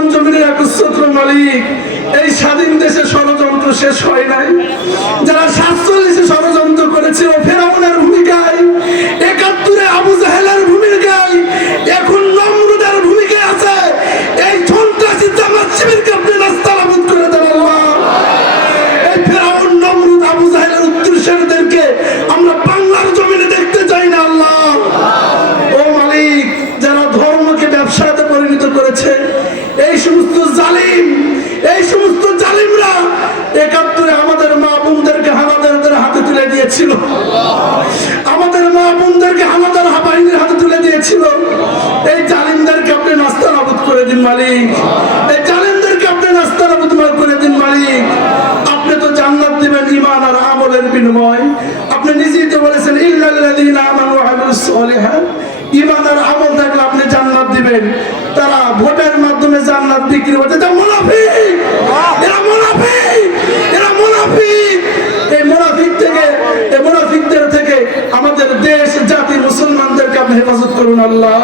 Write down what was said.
আসমান জমিনের একচ্ছত্র মালিক। এই স্বাধীন দেশে ষড়যন্ত্র শেষ হয় নাই। যারা 47-এ ষড়যন্ত্র করেছিল ফেরাউনের ভূমিকায়, 71-এ আবু জাহেলের ভূমিকায়, এখন নমরুদের ভূমিকায় আছে। এই সন্ত্রাসী জামাত শিবিরকে আপনি নাস্তানাবুদ করে দেন আল্লাহ। এই ফেরাউন, নমরুদ, আবু জাহেলের উত্তরসূরিদেরকে আমরা বাংলার জমিনে দেখতে চাই না আল্লাহ। ও মালিক, যারা ধর্মকে ব্যবসাতে পরিণত করেছে, এই সমস্ত জালিম, এই সমস্ত জালিমরা 71-এ আমাদের মা বোনদেরকে হানাদারদের হাতে তুলে দিয়েছিল, আমাদের মা বোনদেরকে হানাদার বাহিনীর হাতে তুলে দিয়েছিল। এই জালিমদেরকে আপনি নাস্তানাবুদ করে দিন মালিক। এই জালিমদেরকে আপনি নাস্তানাবুদ করে দিন মালিক। আপনি তো জান্নাত দিবেন ঈমান আর আমলের বিনিময়। আপনি নিজেই তো বলেছেন ইল্লাল্লাযীনা আমানু ওয়া আমিলুস সালিহাত, ঈমান আর আমল থাকলে আপনি জান্নাত দিবেন। তারা ভোটের মাধ্যমে জান্নাত বিক্রি করতে, এটা মুনাফিক, এরা মুনাফিক, এরা মুনাফিক। এই মুনাফিক থেকে, এই মুনাফিকদের থেকে আমাদের দেশ জাতি মুসলমানদেরকে আপনি হেফাজত করুন আল্লাহ।